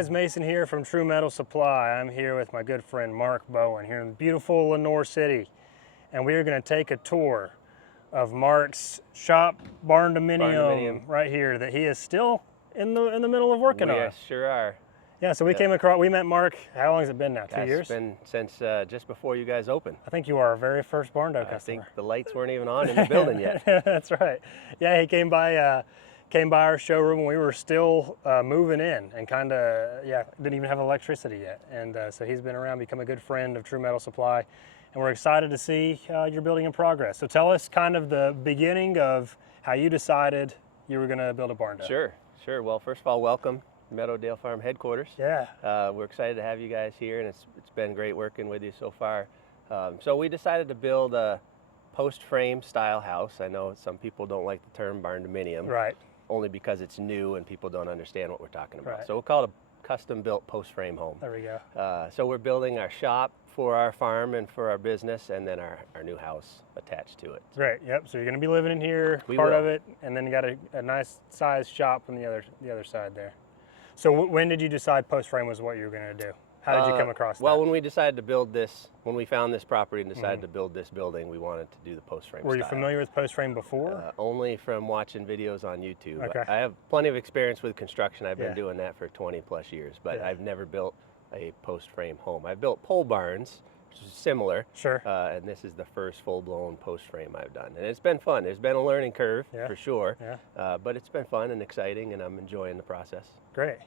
guys, Mason here from True Metal Supply. I'm here with my good friend Mark Bowen here in beautiful Lenoir City, and we are going to take a tour of Mark's shop, Barndominium, right here, that he is still in the middle of working on. Yes, sure are. Yeah, so we came across, we met Mark, how long has it been now, 2 years? It's been since just before you guys opened. I think you are our very first Barndo customer. I think the lights weren't even on in the building yet. That's right. Yeah, he came by our showroom when we were still moving in and kind of, didn't even have electricity yet. And so he's been around, become a good friend of True Metal Supply. And we're excited to see your building in progress. So tell us kind of the beginning of how you decided you were going to build a Barndo. Sure. Well, first of all, welcome. Meadowdale Farm headquarters. Yeah. We're excited to have you guys here, and it's been great working with you so far. So we decided to build a post-frame style house. I know some people don't like the term Barndominium. Right. Only because it's new and people don't understand what we're talking about. Right. So we'll call it a custom-built post-frame home. There we go. So we're building our shop for our farm and for our business, and then our new house attached to it. Great. Yep. So you're going to be living in here, part of it, and then you got a nice sized shop on the other side there. So when did you decide post-frame was what you were going to do? How did you come across that? Well, when we decided to build this, when we found this property and decided to build this building, we wanted to do the post-frame Were you familiar with post-frame before? Only from watching videos on YouTube. Okay. I have plenty of experience with construction. I've been doing that for 20 plus years, but I've never built a post-frame home. I've built pole barns, which is similar. Sure. And this is the first full-blown post-frame I've done. And it's been fun. There's been a learning curve, for sure. Yeah. But it's been fun and exciting, and I'm enjoying the process. Great.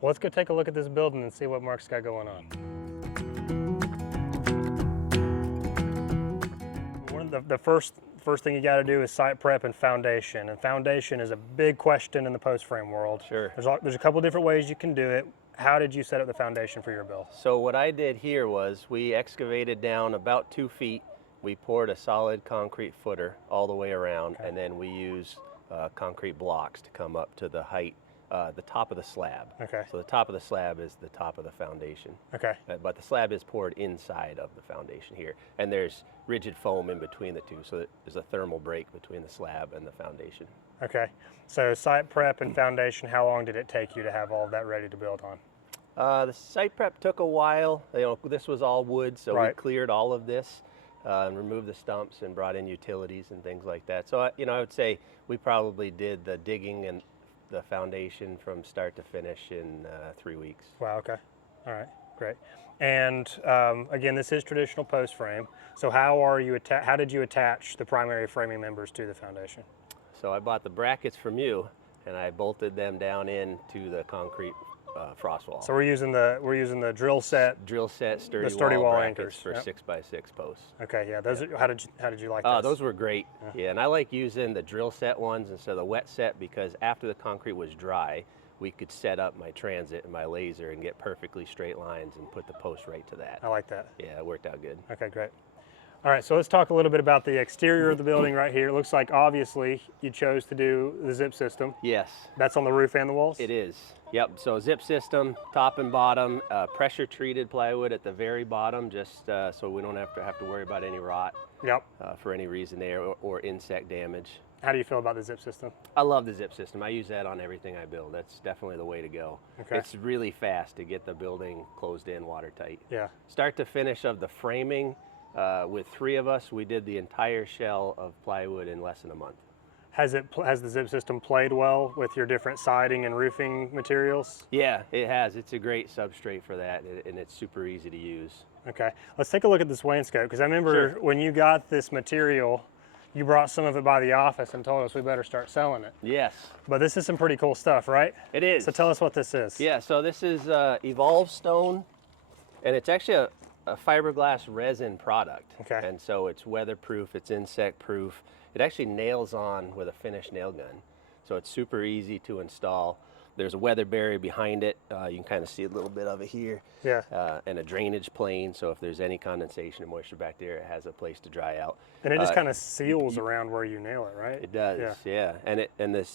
Well, let's go take a look at this building and see what Mark's got going on. The first thing you got to do is site prep and foundation. And foundation is a big question in the post-frame world. Sure. There's a couple different ways you can do it. How did you set up the foundation for your build? So what I did here was we excavated down about 2 feet. We poured a solid concrete footer all the way around, and then we used concrete blocks to come up to the height, the top of the slab. Okay. So the top of the slab is the top of the foundation. Okay. But the slab is poured inside of the foundation here, and there's rigid foam in between the two, so there's a thermal break between the slab and the foundation. Okay. So site prep and foundation, how long did it take you to have all of that ready to build on? The site prep took a while. This was all wood, so we cleared all of this and removed the stumps and brought in utilities and things like that. So I would say we probably did the digging and the foundation from start to finish in 3 weeks. Wow. Okay. All right. Great. And again, this is traditional post frame. So how did you attach the primary framing members to the foundation? So I bought the brackets from you, and I bolted them down into the concrete frost wall. So we're using the drill set Sturdi-Wall anchors for 6x6 posts. Okay, yeah. Those how did you like those? Those were great. Yeah, and I like using the drill set ones instead of the wet set, because after the concrete was dry, we could set up my transit and my laser and get perfectly straight lines and put the post right to that. I like that. Yeah, it worked out good. Okay, great. All right, so let's talk a little bit about the exterior of the building right here. It looks like obviously you chose to do the zip system. Yes. That's on the roof and the walls? It is. Yep, so zip system, top and bottom, pressure treated plywood at the very bottom, just so we don't have to worry about any rot for any reason there, or insect damage. How do you feel about the zip system? I love the zip system. I use that on everything I build. That's definitely the way to go. Okay. It's really fast to get the building closed in, watertight. Yeah. Start to finish of the framing, with 3 of us, we did the entire shell of plywood in less than a month. Has the zip system played well with your different siding and roofing materials? Yeah, it has. It's a great substrate for that, and it's super easy to use. Okay, let's take a look at this wainscot, because I remember when you got this material, you brought some of it by the office and told us we better start selling it. Yes. But this is some pretty cool stuff, right? It is. So tell us what this is. Yeah, so this is Evolve Stone, and it's actually a fiberglass resin product. Okay. And so it's weatherproof, it's insect proof. It actually nails on with a finished nail gun. So it's super easy to install. There's a weather barrier behind it. You can kind of see a little bit of it here. Yeah. And a drainage plane, so if there's any condensation or moisture back there, it has a place to dry out. And it just kind of seals around where you nail it, right? It does, yeah. And the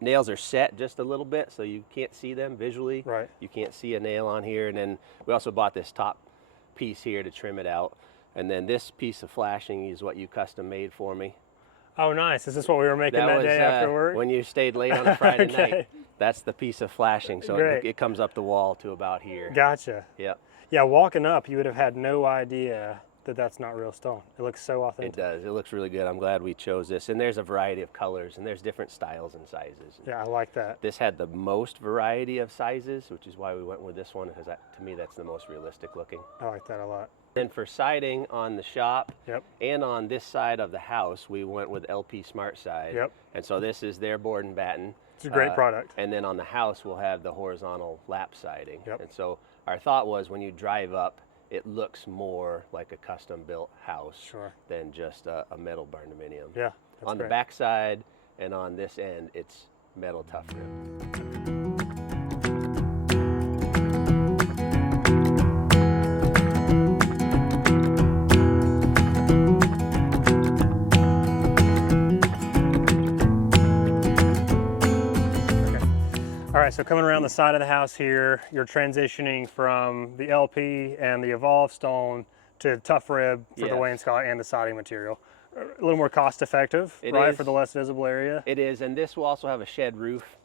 nails are set just a little bit, so you can't see them visually. Right. You can't see a nail on here. And then we also bought this top piece here to trim it out. And then this piece of flashing is what you custom made for me. Oh, nice. Is this what we were making that day after work? When you stayed late on a Friday night. That's the piece of flashing, so it comes up the wall to about here. Gotcha. Yep. Yeah, walking up, you would have had no idea that that's not real stone. It looks so authentic. It does. It looks really good. I'm glad we chose this. And there's a variety of colors, and there's different styles and sizes. Yeah, I like that. This had the most variety of sizes, which is why we went with this one, because to me that's the most realistic looking. I like that a lot. And for siding on the shop Yep. and on this side of the house, we went with LP Smart Side. Yep. And so this is their board and batten. It's a great product. And then on the house, we'll have the horizontal lap siding. Yep. And so our thought was when you drive up, it looks more like a custom built house than just a metal Barndominium. Yeah, that's on great. the back side and on this end, it's metal Tuff-Rib. All right, so coming around the side of the house here, you're transitioning from the LP and the evolved stone to Tuff-Rib for the wainscot and the siding material. A little more cost effective, right, for the less visible area? It is, and this will also have a shed roof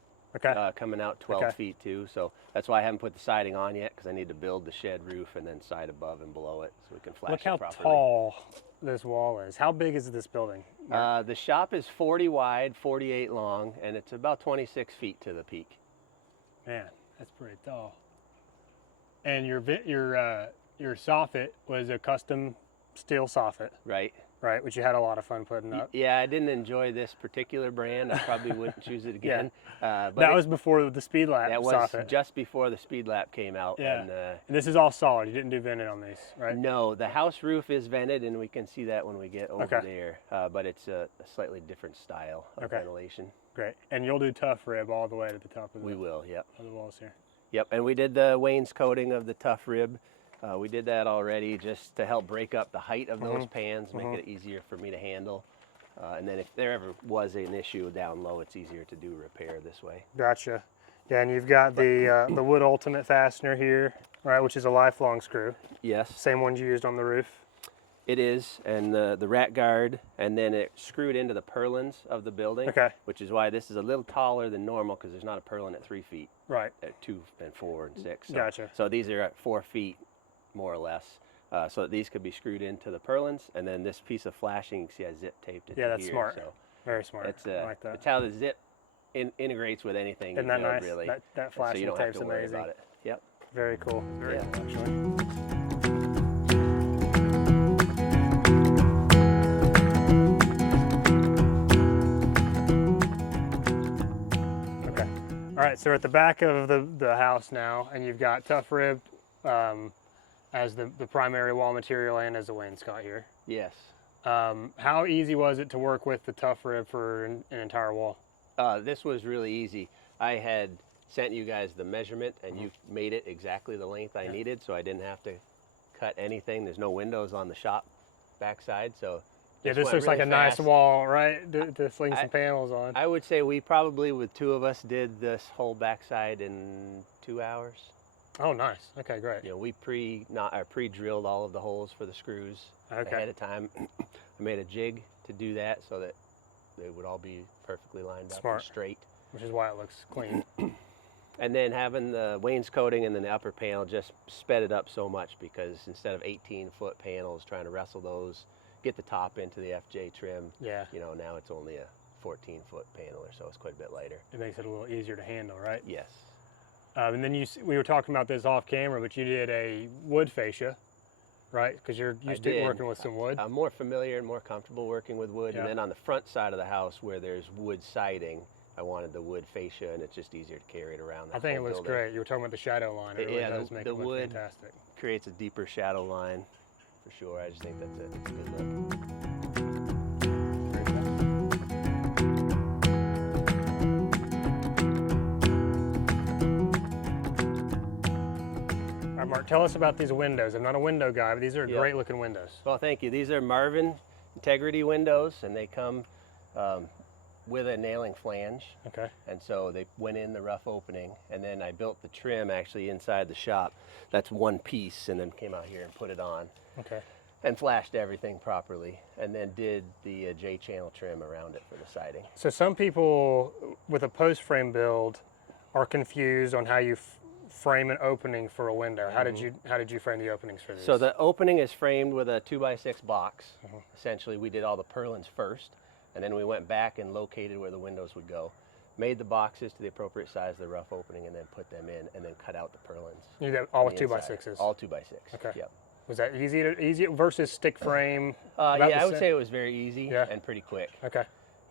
coming out 12 feet too, so that's why I haven't put the siding on yet, because I need to build the shed roof and then side above and below it so we can flash it properly. Look how tall this wall is. How big is this building? The shop is 40 wide, 48 long, and it's about 26 feet to the peak. Man, that's pretty tall. And your soffit was a custom steel soffit. Right. Right, which you had a lot of fun putting up. Yeah, I didn't enjoy this particular brand. I probably wouldn't choose it again. But that was before the SpeedLap That was soffit. Just before the SpeedLap came out. Yeah. And this is all solid. You didn't do vented on these, right? No, the house roof is vented, and we can see that when we get over there. But it's a slightly different style of ventilation. Great. And you'll do Tuff-Rib all the way to the top of We will, yep. Of the walls here. Yep, and we did the wainscoting of the Tuff-Rib. We did that already just to help break up the height of those pans, make it easier for me to handle. And then if there ever was an issue down low, it's easier to do repair this way. Gotcha. Yeah, and you've got the wood ultimate fastener here, right, which is a lifelong screw. Yes. Same one you used on the roof. It is, and the rat guard, and then it screwed into the purlins of the building, which is why this is a little taller than normal, because there's not a purlin at 3 feet. Right. At 2 and 4 and 6. So, gotcha. So these are at 4 feet, more or less. So that these could be screwed into the purlins, and then this piece of flashing, you can see I zip taped it to that's here, smart. So very smart. It's, I like that. It's how the zip integrates with anything. Isn't that you build, nice? Really. That flashing so you don't tape's have to worry amazing. about it. Yep. Very cool. Very cool, actually. All right, so we're at the back of the house now, and you've got Tuff-Rib as the primary wall material and as the wainscot here. Yes. How easy was it to work with the Tuff-Rib for an entire wall? This was really easy. I had sent you guys the measurement, and you made it exactly the length I needed, so I didn't have to cut anything. There's no windows on the shop backside, so yeah, this looks like a nice wall, right? To sling some panels on. I would say we probably, with 2 of us, did this whole backside in 2 hours. Oh, nice. Okay, great. You know, we pre-drilled all of the holes for the screws ahead of time. I made a jig to do that so that they would all be perfectly lined up and straight. Which is why it looks clean. And then having the wainscoting and then the upper panel just sped it up so much, because instead of 18-foot panels, trying to wrestle those, get the top into the FJ trim. Yeah. You know, now it's only a 14-foot panel or so. It's quite a bit lighter. It makes it a little easier to handle, right? Yes. And then we were talking about this off camera, but you did a wood fascia, right? Because you're used to working with some wood. I'm more familiar and more comfortable working with wood. Yeah. And then on the front side of the house where there's wood siding, I wanted the wood fascia, and it's just easier to carry it around. I think it looks great. You were talking about the shadow line. It really does make it look fantastic. Creates a deeper shadow line. For sure, I just think it's a good look. All right, Mark, tell us about these windows. I'm not a window guy, but these are great looking windows. Well, thank you. These are Marvin Integrity windows, and they come with a nailing flange. Okay. And so they went in the rough opening, and then I built the trim actually inside the shop. That's one piece, and then came out here and put it on. Okay. And flashed everything properly, and then did the J-channel trim around it for the siding. So some people with a post frame build are confused on how you frame an opening for a window. How did you frame the openings for these? So the opening is framed with a 2x6 box. Essentially, we did all the purlins first, and then we went back and located where the windows would go. Made the boxes to the appropriate size of the rough opening, and then put them in, and then cut out the purlins. You did all with 2x6s? All 2x6. Okay. Yep. Was that easy versus stick frame? Yeah, I would say it was very easy and pretty quick. Okay.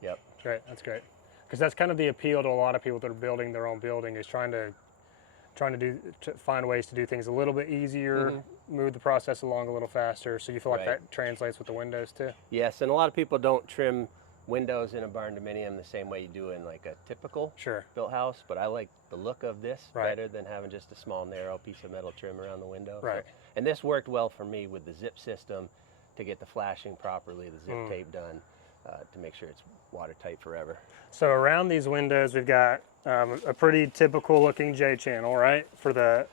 Yep. Great, that's great. Because that's kind of the appeal to a lot of people that are building their own building, is trying to find ways to do things a little bit easier, move the process along a little faster. So you feel like that translates with the windows too? Yes, and a lot of people don't trim windows in a Barndominium the same way you do in like a typical built house, but I like the look of this better than having just a small narrow piece of metal trim around the window. Right. So, and this worked well for me with the zip system to get the flashing properly, the zip tape done to make sure it's watertight forever. So around these windows we've got a pretty typical looking J-channel, right? For the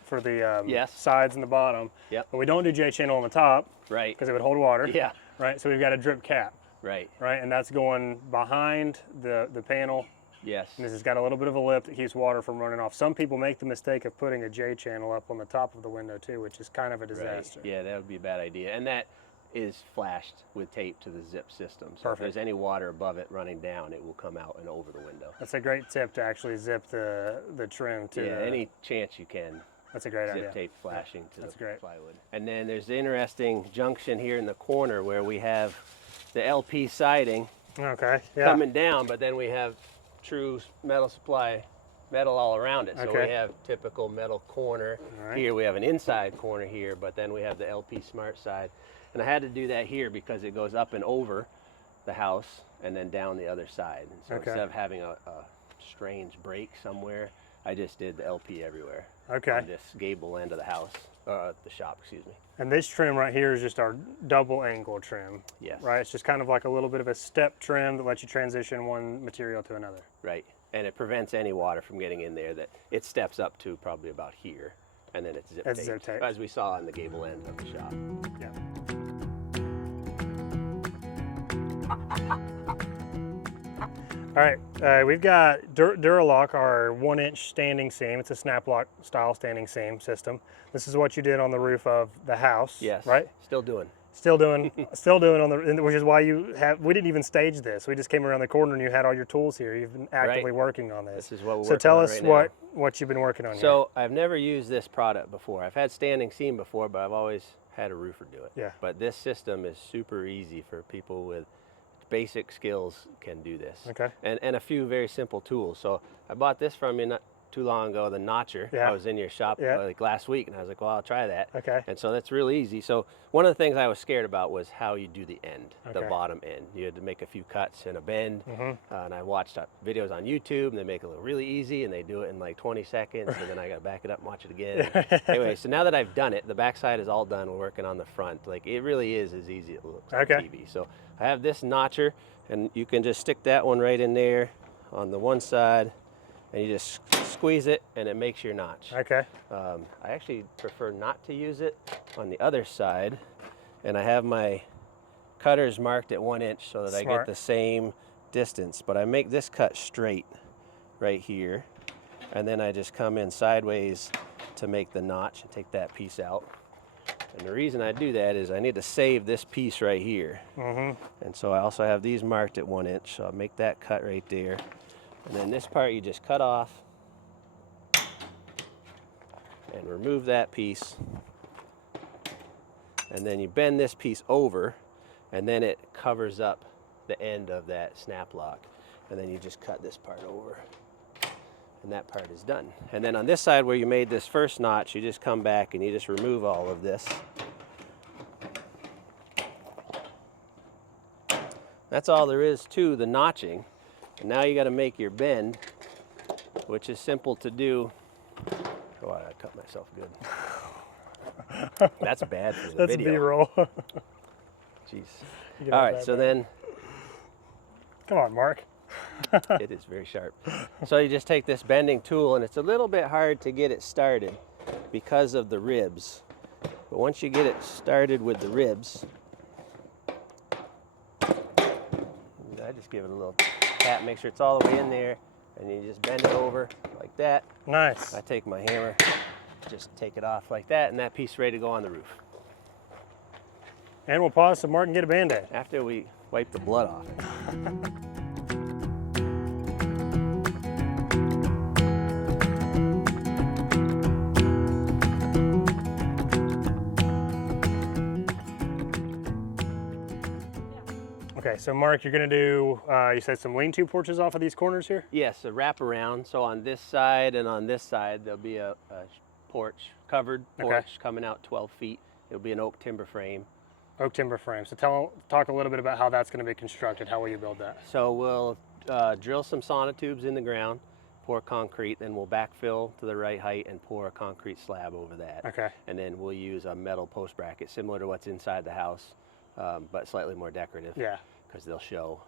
sides and the bottom. Yep. But we don't do J-channel on the top. Right. Because it would hold water. Yeah. Right. So we've got a drip cap. Right. Right. And that's going behind the panel. Yes. And this has got a little bit of a lip that keeps water from running off. Some people make the mistake of putting a J-channel up on the top of the window too, which is kind of a disaster. Right. Yeah, that would be a bad idea. And that is flashed with tape to the zip system. So if there's any water above it running down, it will come out and over the window. That's a great tip, to actually zip the trim to any chance you can. That's a great idea. Zip tape flashing to the great. plywood. And then there's the interesting junction here in the corner where we have the LP siding coming down, but then we have true metal supply metal all around it. So we have typical metal corner here. We have an inside corner here, but then we have the LP Smart side. And I had to do that here because it goes up and over the house and then down the other side. And so instead of having a strange break somewhere, I just did the LP everywhere. On this gable end of the house, the shop, excuse me. And this trim right here is just our double angle trim. Yes. Right? It's just kind of like a little bit of a step trim that lets you transition one material to another. Right. And it prevents any water from getting in there. That it steps up to probably about here, and then it's zip taped, as we saw on the gable end of the shop. Yeah. All right, we've got DuraLock, our 1-inch standing seam. It's a snap lock style standing seam system. This is what you did on the roof of the house. Yes. Right? Still doing on the, which is why we didn't even stage this. We just came around the corner and you had all your tools here. You've been actively working on this. This is what we're working on. So tell us what you've been working on here. So I've never used this product before. I've had standing seam before, but I've always had a roofer do it. Yeah. But this system is super easy for people with basic skills can do this. Okay. And a few very simple tools. So I bought this from you not too long ago, the notcher. I was in your shop like last week and I was like, well, I'll try that. Okay. And so that's really easy. So one of the things I was scared about was how you do the end, the bottom end. You had to make a few cuts and a bend. And I watched videos on YouTube and they make it look really easy and they do it in like 20 seconds and then I got to back it up and watch it again. Anyway, so now that I've done it, the backside is all done. We're working on the front. Like it really is as easy as it looks on TV. So I have this notcher and you can just stick that one right in there on the one side and you just squeeze it and it makes your notch. Okay. I actually prefer not to use it on the other side, and I have my cutters marked at 1 inch so that I get the same distance, but I make this cut straight right here, and then I just come in sideways to make the notch and take that piece out. And the reason I do that is I need to save this piece right here. And so I also have these marked at 1 inch, so I'll make that cut right there. And then this part you just cut off and remove that piece. And then you bend this piece over and then it covers up the end of that snap lock. And then you just cut this part over and that part is done. And then on this side where you made this first notch, you just come back and you just remove all of this. That's all there is to the notching. And now you got to make your bend, which is simple to do. Oh, I cut myself good. That's bad for the video. B-roll. Jeez. All right, so then. Come on, Mark. It is very sharp. So you just take this bending tool, and it's a little bit hard to get it started because of the ribs. But once you get it started with the ribs, I just give it a little tap, make sure it's all the way in there, and you just bend it over like like that. Nice. I take my hammer, just take it off like that, and that piece is ready to go on the roof. And we'll pause so Mark can get a Band-Aid. After we wipe the blood off. Okay, so Mark, you're gonna do, you said some lean-to porches off of these corners here? Yes, a wraparound. So on this side and on this side, there'll be a porch, covered porch coming out 12 feet. It'll be an oak timber frame. Oak timber frame. So talk a little bit about how that's gonna be constructed. How will you build that? So we'll drill some sonotubes in the ground, pour concrete, then we'll backfill to the right height and pour a concrete slab over that. Okay. And then we'll use a metal post bracket, similar to what's inside the house, but slightly more decorative. Yeah. Because they'll show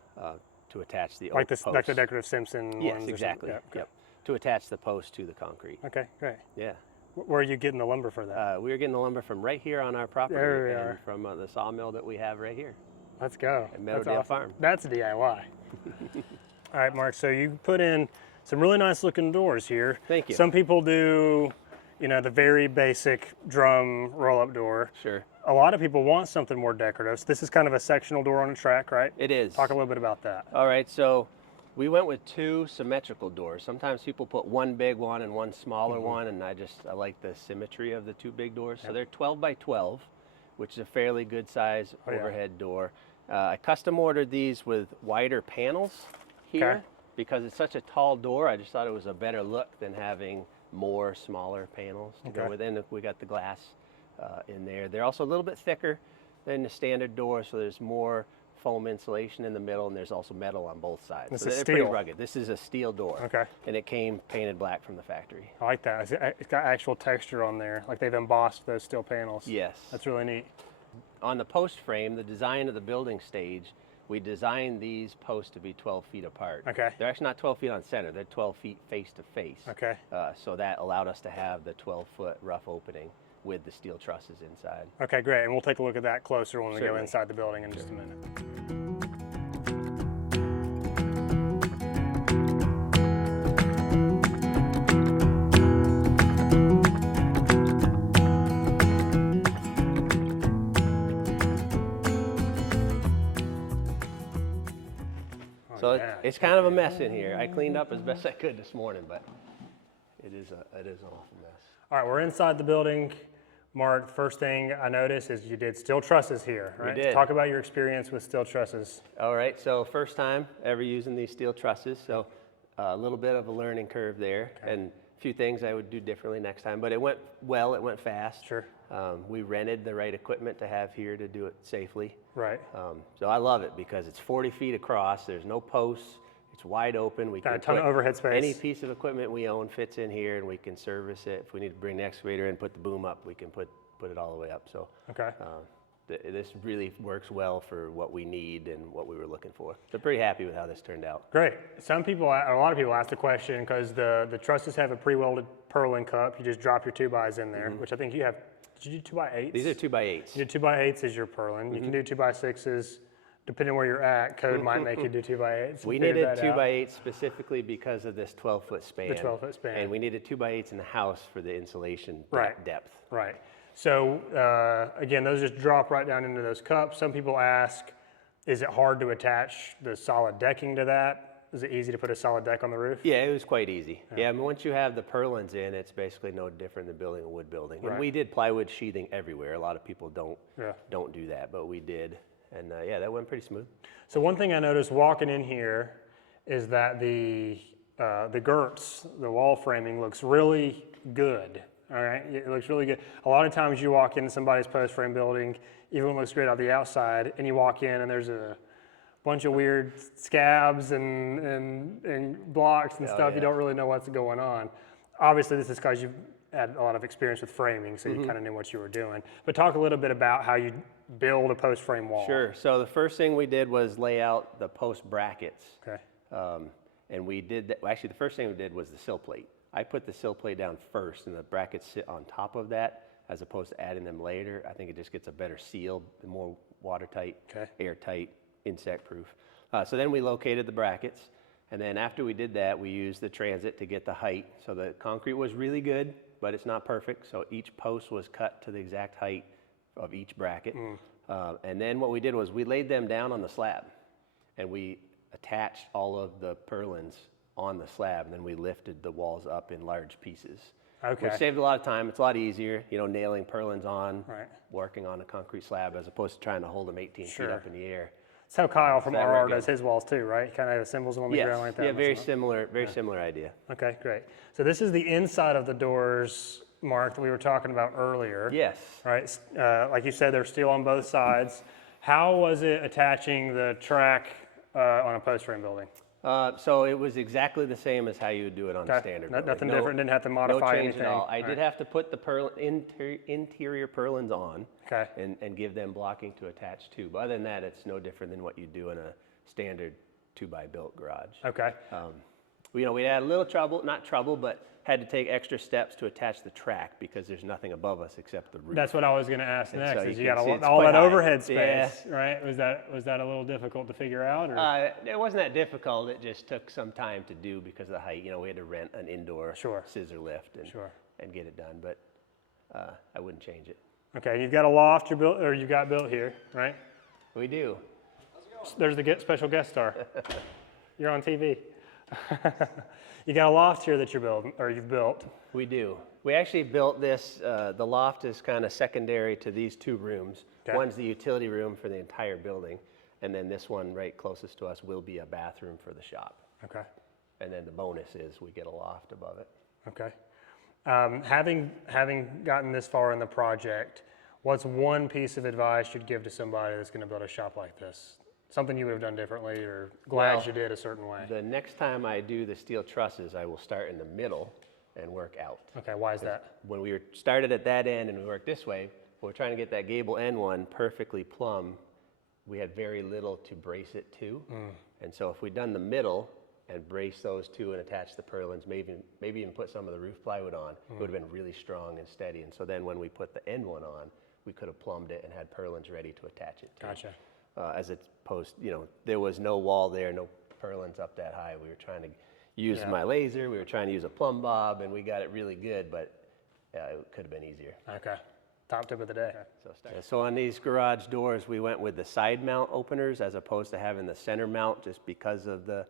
to attach the like oak this, post. like the decorative Simpson Yes, ones. exactly. Yeah, okay. Yep. To attach the post to the concrete. Okay, great. Yeah. Where are you getting the lumber for that? We are getting the lumber from right here on our property. There we and are. from the sawmill that we have right here. Let's go. At That's Meadowdale awesome. Farm. That's a DIY. All right, Mark, so you put in some really nice looking doors here. Thank you. Some people do, you know, the very basic drum roll-up door. Sure. A lot of people want something more decorative. So this is kind of a sectional door on a track, right? It is. Talk a little bit about that. All right, so we went with 2 symmetrical doors. Sometimes people put one big one and one smaller one, and I like the symmetry of the 2 big doors. So they're 12 by 12, which is a fairly good size overhead door. I custom ordered these with wider panels here because it's such a tall door. I just thought it was a better look than having more smaller panels to go with. And we got the glass in there. They're also a little bit thicker than the standard door, so there's more foam insulation in the middle, and there's also metal on both sides. This so is they're steel. pretty rugged. This is a steel door. Okay. And it came painted black from the factory. I like that. It's got actual texture on there, like they've embossed those steel panels. Yes. That's really neat. On the post frame, the design of the building stage, we designed these posts to be 12 feet apart. Okay. They're actually not 12 feet on center. They're 12 feet face to face. Okay. So that allowed us to have the 12-foot rough opening with the steel trusses inside. Okay, great. And we'll take a look at that closer when we go Certainly. inside the building in just a minute. So yeah. it's kind of a mess in here. I cleaned up as best I could this morning, but it is an awful mess. All right, we're inside the building. Mark, the first thing I noticed is you did steel trusses here, right? We did. Talk about your experience with steel trusses. All right, so first time ever using these steel trusses, so a little bit of a learning curve there, and a few things I would do differently next time, but it went well, it went fast. Sure. We rented the right equipment to have here to do it safely. Right. So I love it because it's 40 feet across, there's no posts, it's wide open. We Got a can ton put of overhead space. any piece of equipment we own fits in here, and we can service it. If we need to bring the excavator in, put the boom up, we can put it all the way up. So Okay. this really works well for what we need and what we were looking for. So pretty happy with how this turned out. Great. A lot of people ask the question because the trusses have a pre-welded purlin cup. You just drop your 2x in there, which I think you have. Did you do 2x8s? These are 2x8s. You do 2x8s as your purlin. You can do 2x6s. Depending where you're at, code might make you do 2x8s. We needed 2x8 specifically because of this 12-foot span. The 12-foot span. And we needed 2x8s in the house for the insulation depth. Right. So again, those just drop right down into those cups. Some people ask, is it hard to attach the solid decking to that? Is it easy to put a solid deck on the roof? Yeah, it was quite easy. Yeah, I mean, once you have the purlins in, it's basically no different than building a wood building. And we did plywood sheathing everywhere. A lot of people don't do that, but we did. And yeah, that went pretty smooth. So one thing I noticed walking in here is that the girts, the wall framing, looks really good. All right, it looks really good. A lot of times you walk into somebody's post frame building, even when it looks great on the outside, and you walk in and there's a bunch of weird scabs and blocks and stuff. You don't really know what's going on. Obviously, this is because you've had a lot of experience with framing, so you kind of knew what you were doing. But talk a little bit about how you build a post frame wall. Sure. So the first thing we did was lay out the post brackets. Okay. And we did that. Well, actually, the first thing we did was the sill plate. I put the sill plate down first, and the brackets sit on top of that, as opposed to adding them later. I think it just gets a better seal, more watertight, airtight, insect-proof. So then we located the brackets. And then after we did that, we used the transit to get the height. So the concrete was really good, but it's not perfect. So each post was cut to the exact height of each bracket. And then what we did was we laid them down on the slab, and we attached all of the purlins on the slab, and then we lifted the walls up in large pieces. Okay. Which saved a lot of time. It's a lot easier, you know, nailing purlins on, working on a concrete slab as opposed to trying to hold them 18 feet up in the air. That's how Kyle from RR does his walls too, right? Kind of assembles them on the ground like that. Yeah, very similar idea. Okay, great. So this is the inside of the doors, Mark, that we were talking about earlier. Yes. Right, like you said, they're steel on both sides. How was it attaching the track on a post frame building? So it was exactly the same as how you would do it on a standard building. Nothing different, didn't have to modify anything? No change at all. I did have to put the interior purlins on and give them blocking to attach to. But other than that, it's no different than what you do in a standard 2x-built garage. Okay. You know, we had a little trouble, not trouble, but had to take extra steps to attach the track because there's nothing above us except the roof. That's what I was going to ask next. So you got all that overhead space, right? Was that a little difficult to figure out? Or? It wasn't that difficult. It just took some time to do because of the height. You know, we had to rent an indoor scissor lift and get it done. But I wouldn't change it. Okay, you've got a loft you got built here, right? We do. There's the special guest star. You're on TV. You got a loft here that you've built. We do. We actually built this. The loft is kind of secondary to these two rooms. Okay. One's the utility room for the entire building, and then this one right closest to us will be a bathroom for the shop. Okay. And then the bonus is we get a loft above it. Okay. Having gotten this far in the project, what's one piece of advice you'd give to somebody that's going to build a shop like this? Something you would have done differently or glad you did a certain way? The next time I do the steel trusses, I will start in the middle and work out. Okay, why is that? When we started at that end and we worked this way, we're trying to get that gable end one perfectly plumb. We had very little to brace it to. And so if we'd done the middle and brace those two and attach the purlins, maybe even put some of the roof plywood on, it would have been really strong and steady. And so then when we put the end one on, we could have plumbed it and had purlins ready to attach it to. Gotcha. As opposed, you know, there was no wall there, no purlins up that high. We were trying to use my laser, we were trying to use a plumb bob, and we got it really good, but it could have been easier. Okay, top tip of the day. So on these garage doors, we went with the side mount openers as opposed to having the center mount just because of the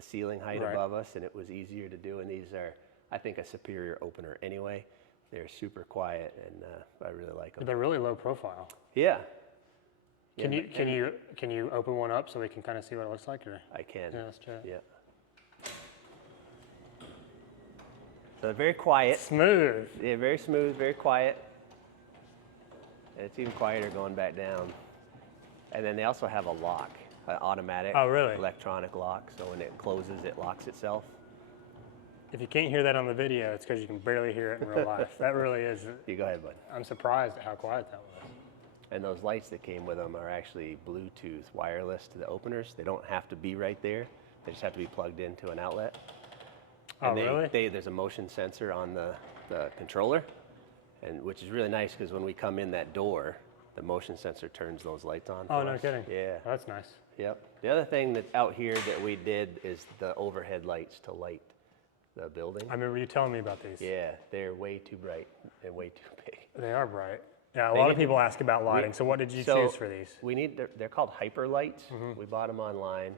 ceiling height above us, and it was easier to do, and these are, I think, a superior opener anyway. They're super quiet, and I really like them. But they're really low profile. Yeah. Can you open one up so we can kind of see what it looks like? Or? I can. Yeah, let's try it. Yeah. So they're very quiet. Smooth. Yeah, very smooth, very quiet. And it's even quieter going back down. And then they also have a lock, an automatic electronic lock. So when it closes, it locks itself. If you can't hear that on the video, it's because you can barely hear it in real life. That really is. You go ahead, bud. I'm surprised at how quiet that was. And those lights that came with them are actually Bluetooth wireless to the openers. They don't have to be right there. They just have to be plugged into an outlet. And really? There's a motion sensor on the controller, which is really nice because when we come in that door, the motion sensor turns those lights on. Oh, no kidding. Yeah. Oh, that's nice. Yep. The other thing that out here that we did is the overhead lights to light the building. I remember you telling me about these. Yeah, they're way too bright and way too big. They are bright. Yeah, a lot of people ask about lighting. So what did you choose for these? They're called hyper lights. We bought them online.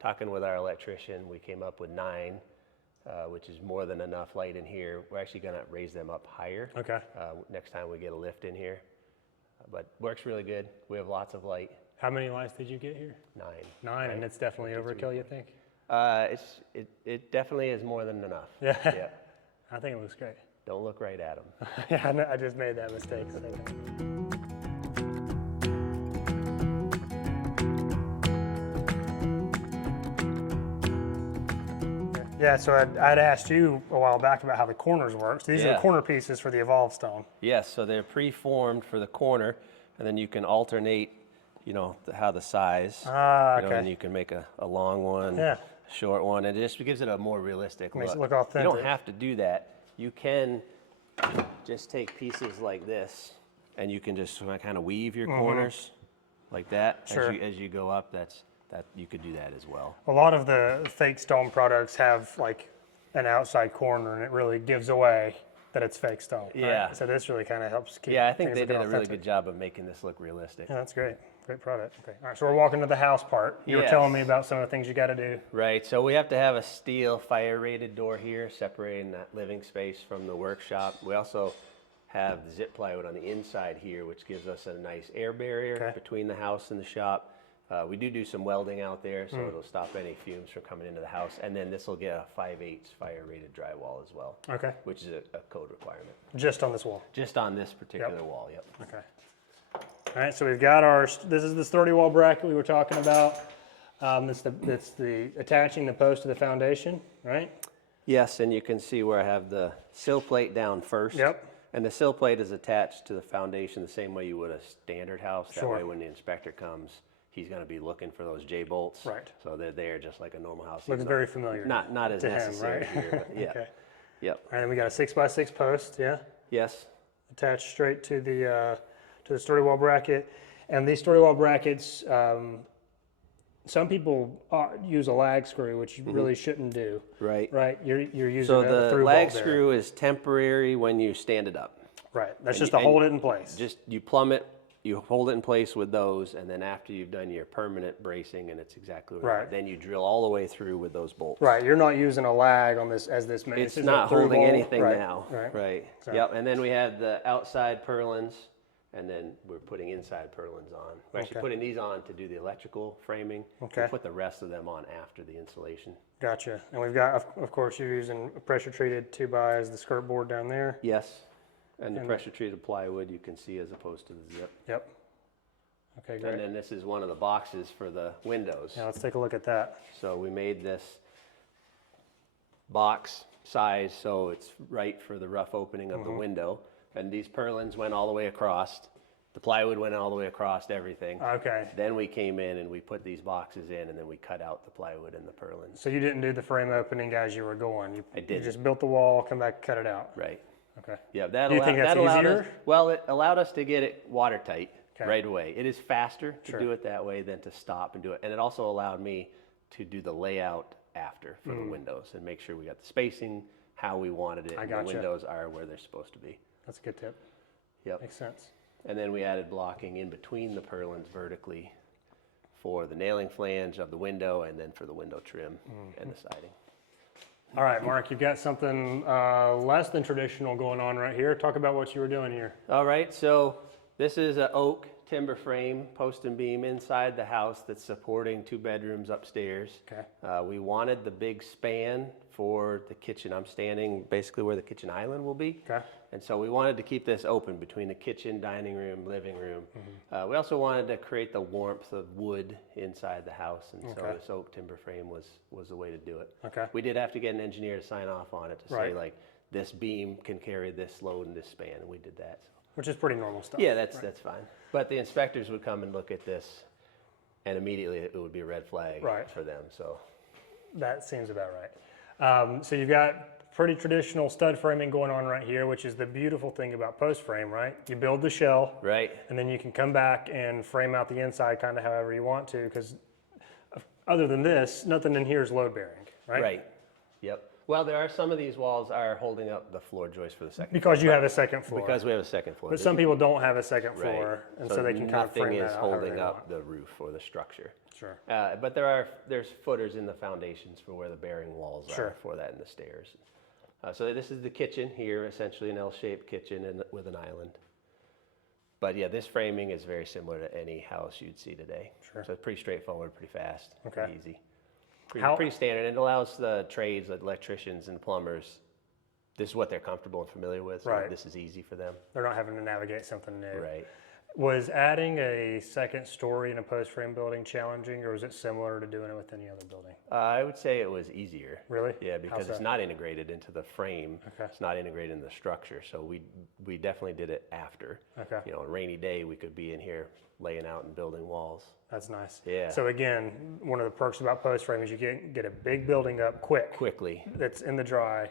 Talking with our electrician, we came up with 9, which is more than enough light in here. We're actually going to raise them up higher. Okay. Next time we get a lift in here. But works really good. We have lots of light. How many lights did you get here? 9. 9, and it's definitely overkill, you think? It definitely is more than enough. Yeah. Yeah. I think it looks great. Don't look right at them. Yeah, I just made that mistake. So. Yeah, so I'd asked you a while back about how the corners work. So these are the corner pieces for the Evolve stone. Yes, so they're pre-formed for the corner, and then you can alternate, you know, how the size. Okay. You know, and you can make a long one, a short one, and it just gives it a more realistic look. Makes it look authentic. You don't have to do that. You can just take pieces like this, and you can just kind of weave your corners like that as you go up. That's that you could do that as well. A lot of the fake stone products have like an outside corner, and it really gives away that it's fake stone. Yeah. Right? So this really kind of helps keep. Yeah, I think things they looking did a really authentic. good job of making this look realistic. Yeah, that's great. Great product. Okay. All right. So we're walking to the house part. You were Yes. telling me about some of the things you got to do. Right, so we have to have a steel fire-rated door here, separating that living space from the workshop. We also have the zip plywood on the inside here, which gives us a nice air barrier between the house and the shop. We do some welding out there, so it'll stop any fumes from coming into the house. And then this will get a 5/8 fire-rated drywall as well. Okay. Which is a code requirement. Just on this wall? Just on this particular wall, yep. Okay. All right, so we've got this is the Sturdi-Wall bracket we were talking about. That's the attaching the post to the foundation, right? Yes, and you can see where I have the sill plate down first. Yep. And the sill plate is attached to the foundation the same way you would a standard house. That way when the inspector comes, he's going to be looking for those J-bolts. Right. So they're there just like a normal house. Looks very familiar. Not as necessary him, right? here, but yeah. Okay. Yep. All right, and we got a 6x6 post, yeah? Yes. Attached straight to the Sturdi-Wall bracket. And these Sturdi-Wall brackets, some people use a lag screw, which you really shouldn't do. Right. Right. You're using So a the lag screw is temporary when you stand it up. Right. That's just to hold it in place. Just you plumb it, you hold it in place with those, and then after you've done your permanent bracing and it's exactly right, then you drill all the way through with those bolts. Right. You're not using a lag on this as this. It's not holding anything now. Right. So. Yep. And then we have the outside purlins. And then we're putting inside purlins on. We're actually putting these on to do the electrical framing. We'll put the rest of them on after the installation. Gotcha. And we've got, of course, you're using a pressure-treated 2x as the skirt board down there. Yes. And the pressure-treated plywood you can see as opposed to the zip. Yep. Okay, great. And then this is one of the boxes for the windows. Yeah, let's take a look at that. So we made this box size so it's right for the rough opening of the window. And these purlins went all the way across. The plywood went all the way across everything. Okay. Then we came in and we put these boxes in and then we cut out the plywood and the purlins. So you didn't do the frame opening as you were going? I did. You just built the wall, come back, cut it out? Right. Okay. Yeah, do you think that's easier? Well, it allowed us to get it watertight right away. It is faster to do it that way than to stop and do it. And it also allowed me to do the layout after for the windows and make sure we got the spacing how we wanted it and the windows are where they're supposed to be. That's a good tip. Yep. Makes sense. And then we added blocking in between the purlins vertically for the nailing flange of the window and then for the window trim and the siding. All right, Mark, you've got something less than traditional going on right here. Talk about what you were doing here. All right, so this is an oak timber frame post and beam inside the house that's supporting 2 bedrooms upstairs. Okay. We wanted the big span for the kitchen. I'm standing basically where the kitchen island will be. Okay. And so we wanted to keep this open between the kitchen, dining room, living room. We also wanted to create the warmth of wood inside the house, and so this oak timber frame was the way to do it. Okay. We did have to get an engineer to sign off on it to say like this beam can carry this load and this span, and we did that. So. Which is pretty normal stuff. Yeah, that's fine. But the inspectors would come and look at this, and immediately it would be a red flag for them. So that seems about right. So you've got pretty traditional stud framing going on right here, which is the beautiful thing about post frame, right? You build the shell, and then you can come back and frame out the inside kind of however you want to, because other than this, nothing in here is load bearing, right? Right. Yep. Well, there are some of these walls are holding up the floor joist for the second because floor. You have a second floor. Because we have a second floor. But some people don't have a second floor, and so they can kind of frame that out. Nothing is holding up the roof or the structure. Sure. But there's footers in the foundations for where the bearing walls are for that and the stairs. So this is the kitchen here, essentially an L-shaped kitchen and with an island. But yeah, this framing is very similar to any house you'd see today. Sure. So it's pretty straightforward, pretty fast, pretty easy. Pretty standard. And it allows the trades, like electricians and plumbers, this is what they're comfortable and familiar with. So this is easy for them. They're not having to navigate something new. Right. Was adding a second story in a post frame building challenging, or was it similar to doing it with any other building? I would say it was easier. Really? Yeah, because it's not integrated into the frame. Okay. It's not integrated in the structure. So we definitely did it after. Okay. You know, a rainy day, we could be in here laying out and building walls. That's nice. Yeah. So again, one of the perks about post frame is you get a big building up quickly. That's in the dry,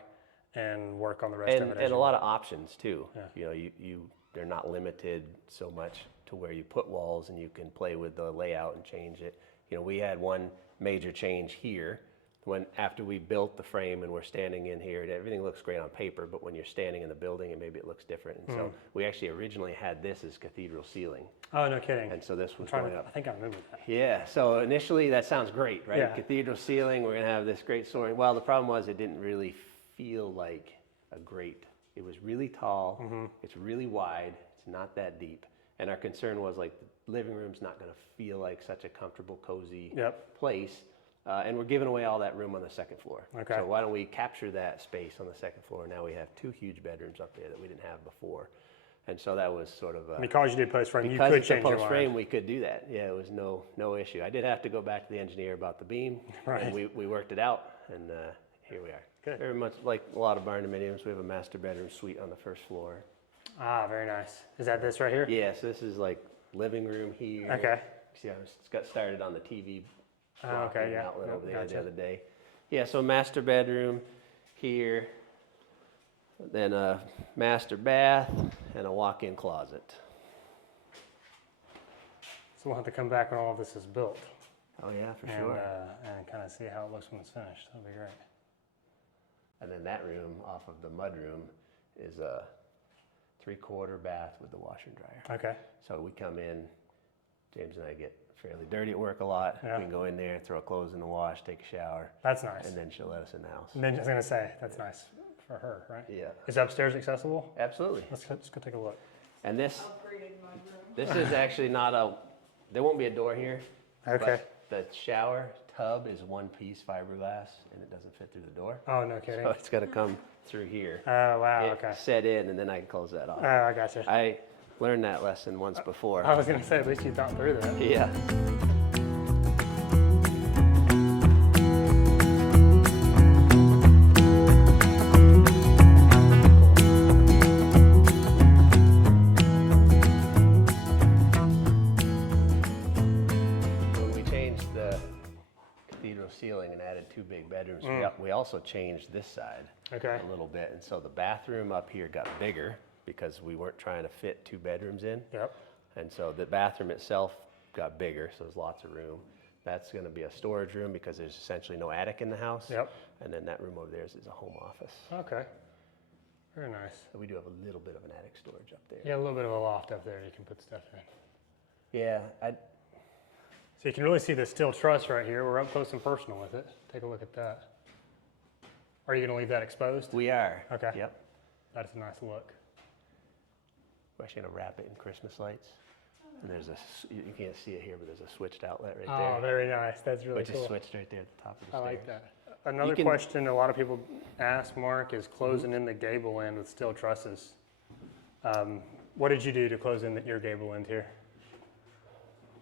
and work on the rest of it. And a lot of options too. Yeah. You know, they're not limited so much to where you put walls and you can play with the layout and change it. you know, we had one major change here when after we built the frame and we're standing in here, everything looks great on paper, but when you're standing in the building and maybe it looks different. And so we actually originally had this as cathedral ceiling. Oh, no kidding. And so this was going up. I think I remember that. Yeah, so initially that sounds great, right? Yeah. Cathedral ceiling, we're gonna have this great soaring. Well, the problem was it didn't really feel like a great, it was really tall, it's really wide, it's not that deep. And our concern was like the living room's not gonna feel like such a comfortable, cozy place. And we're giving away all that room on the second floor. Okay. So why don't we capture that space on the second floor? Now we have 2 huge bedrooms up there that we didn't have before. And so that was sort of because you did post frame, you could because change it's a your post mind. frame, we could do that. Yeah, it was no issue. I did have to go back to the engineer about the beam, and we worked it out, and here we are. Good. Very much like a lot of Barndominiums, we have a master bedroom suite on the first floor. Ah, very nice. Is that this right here? Yeah, so this is like living room here. Okay. See, I got started on the TV okay, yeah. outlet over there Gotcha. the other day. Yeah, so master bedroom here, then a master bath, and a walk-in closet. So we'll have to come back when all of this is built. Oh yeah, for and, sure. And kind of see how it looks when it's finished. That'll be great. And then that room off of the mud room is a 3/4 bath with the washer and dryer. Okay. So we come in, James and I get fairly dirty at work a lot. Yeah. We can go in there, throw clothes in the wash, take a shower. That's nice. And then she'll let us in the house. And then I was going to say, that's nice for her, right? Yeah. Is upstairs accessible? Absolutely. Let's go take a look. And this is actually not a, there won't be a door here. Okay. But the shower tub is 1-piece fiberglass and it doesn't fit through the door. Oh, no kidding. So it's got to come through here. Oh, wow, It okay. set in and then I can close that off. Oh, I gotcha. I learned that lesson once before. I was going to say, at least you thought through that. Yeah. When we changed the cathedral ceiling and added 2 big bedrooms, we also changed this side Okay. a little bit. And so the bathroom up here got bigger because we weren't trying to fit 2 bedrooms in. Yep. And so the bathroom itself got bigger, so there's lots of room. That's going to be a storage room because there's essentially no attic in the house. Yep. And then that room over there is a home office. Okay. Very nice. So we do have a little bit of an attic storage up there. Yeah, a little bit of a loft up there you can put stuff in. Yeah, So you can really see the steel truss right here. We're up close and personal with it. Take a look at that. Are you going to leave that exposed? we are. Okay. Yep. That's a nice look. We're actually going to wrap it in Christmas lights. And there's you can't see it here, but there's a switched outlet right Oh, there. very nice. That's really Which cool. is switched right there at the top of the I stairs. like that. Another can- question a lot of people ask, Mark, is closing in the gable end with steel trusses. What did you do to close in your gable end here?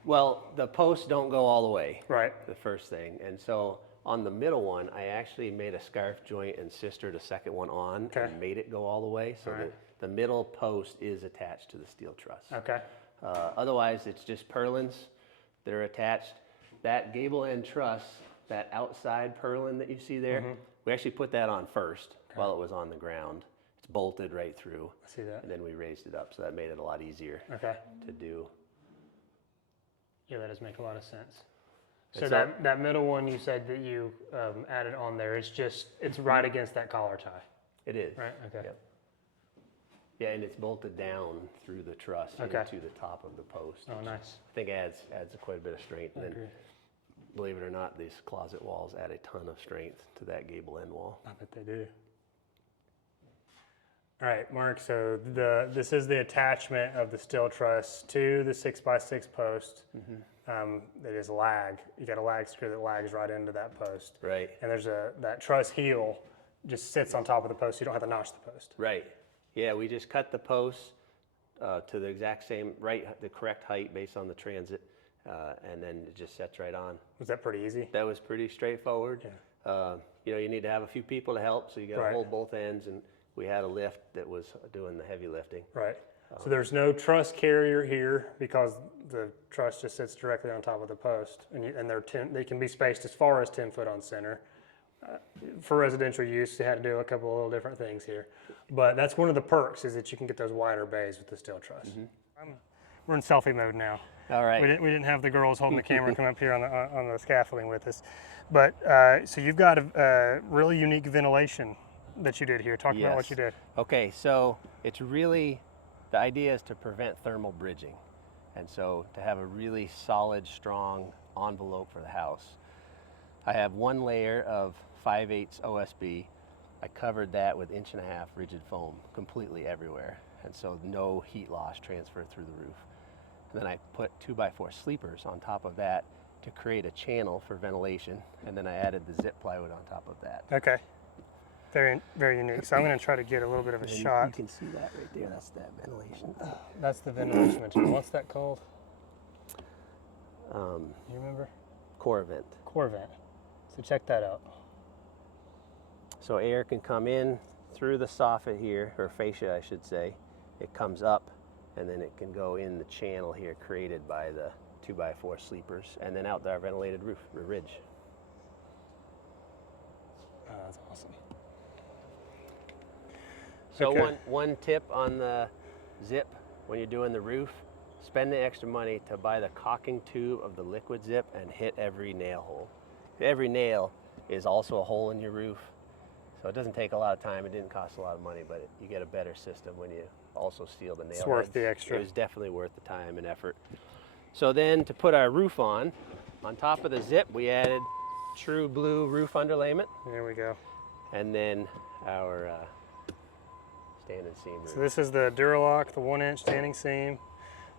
Well, the posts don't go all the way. Right. The first thing. And so on the middle one, I actually made a scarf joint and sistered a second one on Okay. and made it go all the way. So Alright. the middle post is attached to the steel truss. Okay. Otherwise, it's just purlins that are attached. That gable end truss, that outside purlin that you see there, we actually put that on first while it was on the ground. It's bolted right through. I see that. And then we raised it up, so that made it a lot easier Okay. to do. Yeah, that does make a lot of sense. So It's that middle one you said that you added on there, it's right against that collar tie, It is. right? Okay. Yep. Yeah, and it's bolted down through the truss Okay. into the top of the post. Oh, nice. I think adds quite a bit of strength. I And agree. then, believe it or not, these closet walls add a ton of strength to that gable end wall. I bet they do. All right, Mark, so this is the attachment of the steel truss to the 6x6 post. That is lag. You got a lag screw that lags right into that post. Right. And there's that truss heel just sits on top of the post. You don't have to notch the post. Right. Yeah, we just cut the posts to the exact same, the correct height based on the transit, and then it just sets right on. Was that pretty easy? That was pretty straightforward. Yeah. You need to have a few people to help, so you got to Right. hold both ends, and we had a lift that was doing the heavy lifting. Right. So there's no truss carrier here because the truss just sits directly on top of the post, and they can be spaced as far as 10 foot on center. For residential use, they had to do a couple of little different things here, but that's one of the perks is that you can get those wider bays with the steel truss. we're in selfie mode now. All right. We didn't have the girls holding the camera come up here on the scaffolding with us. But so you've got a really unique ventilation that you did here. Talk about what you did. Okay, so it's really, the idea is to prevent thermal bridging. And so to have a really solid, strong envelope for the house. I have one layer of 5/8 OSB. I covered that with 1.5 inch rigid foam completely everywhere. And so no heat loss transferred through the roof. And then I put 2x4 sleepers on top of that to create a channel for ventilation. And then I added the zip plywood on top of that. Okay. Very, very unique. So I'm going to try to get a little bit of a shot. You can see that right there. That's that ventilation. That's the ventilation material. What's that called? You remember? Core vent. Core vent. So check that out. So air can come in through the soffit here, or fascia I should say. It comes up and then it can go in the channel here created by the 2x4 sleepers and then out our ventilated roof, or ridge. Oh, that's awesome. So Okay. one tip on the zip when you're doing the roof, spend the extra money to buy the caulking tube of the liquid zip and hit every nail hole. Every nail is also a hole in your roof. So it doesn't take a lot of time, it didn't cost a lot of money, but you get a better system when you also seal the nail It's worth heads. the extra. It was definitely worth the time and effort. So then to put our roof on top of the zip, we added true blue roof underlayment. There we go. And then our standing seam roof. So this is the DuraLock, the 1-inch standing seam.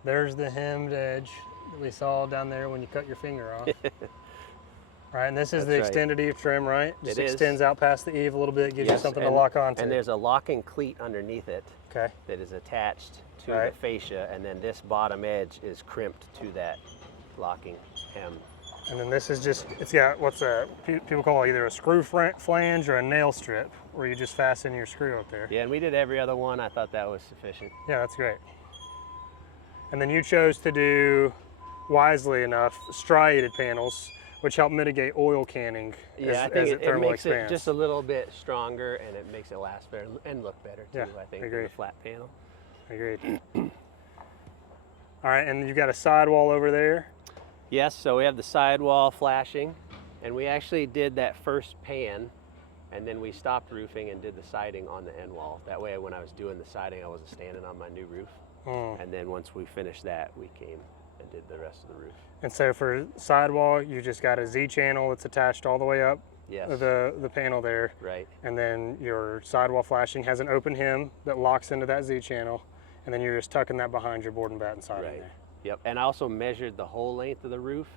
There's the hemmed edge that we saw down there when you cut your finger off. Right, and this is the That's right. extended eave trim, right? Just It is. extends out past the eave a little bit, gives you something to and- lock onto. And there's a locking cleat underneath it Okay. that is attached to Right. the fascia, and then this bottom edge is crimped to that locking hem. And then this is just, it's got what's people call either a screw flange or a nail strip, where you just fasten your screw up there. Yeah, and we did every other one. I thought that was sufficient. Yeah, that's great. And then you chose to do, wisely enough, striated panels, which help mitigate oil canning Yeah, I as think it it thermal makes expands. it just a little bit stronger, and it makes it last better and look better too, Yeah, I think, agreed. than the flat panel. Agreed. All right, and you've got a sidewall over there. Yes, so we have the sidewall flashing, and we actually did that first pan, and then we stopped roofing and did the siding on the end wall. That way, when I was doing the siding, I wasn't standing on my new roof. And then once we finished that, we came and did the rest of the roof. And so for sidewall, you just got a Z channel that's attached all the way up Yes. the panel there. Right. And then your sidewall flashing has an open hem that locks into that Z channel. And then you're just tucking that behind your board and batten siding Right. there. Yep. And I also measured the whole length of the roof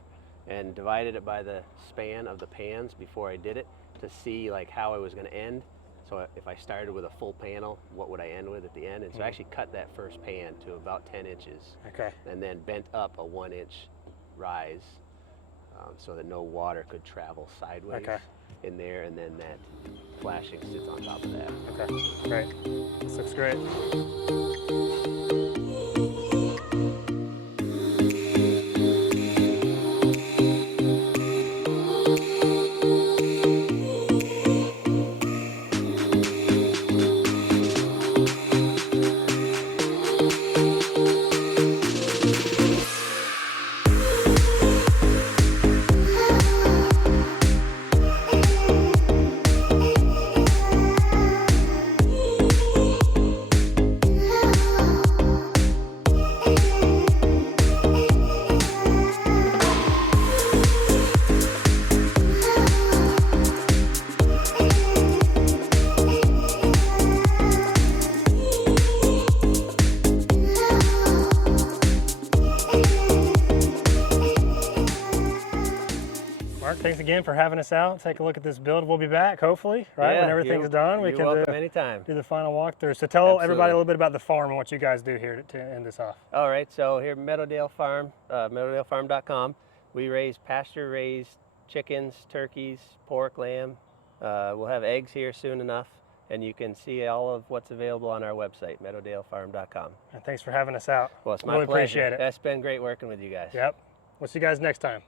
and divided it by the span of the pans before I did it to see like how I was going to end. So if I started with a full panel, what would I end with at the end? And so I actually cut that first pan to about 10 inches. Okay. And then bent up a 1-inch rise so that no water could travel sideways in there, and then that flashing sits on top of that. Okay, great. This looks great. Mark, thanks again for having us out. Take a look at this build. We'll be back, hopefully, right? Yeah, When everything's done, we you're can welcome anytime. do the final walkthrough. So tell everybody Absolutely. a little bit about the farm and what you guys do here to end this off. All right, so here at Meadowdale Farm, meadowdalefarm.com, we raise pasture-raised chickens, turkeys, pork, lamb. We'll have eggs here soon enough, and you can see all of what's available on our website, meadowdalefarm.com. And thanks for having us out. Well, it's my really pleasure. appreciate it. It's been great working with you guys. Yep. We'll see you guys next time.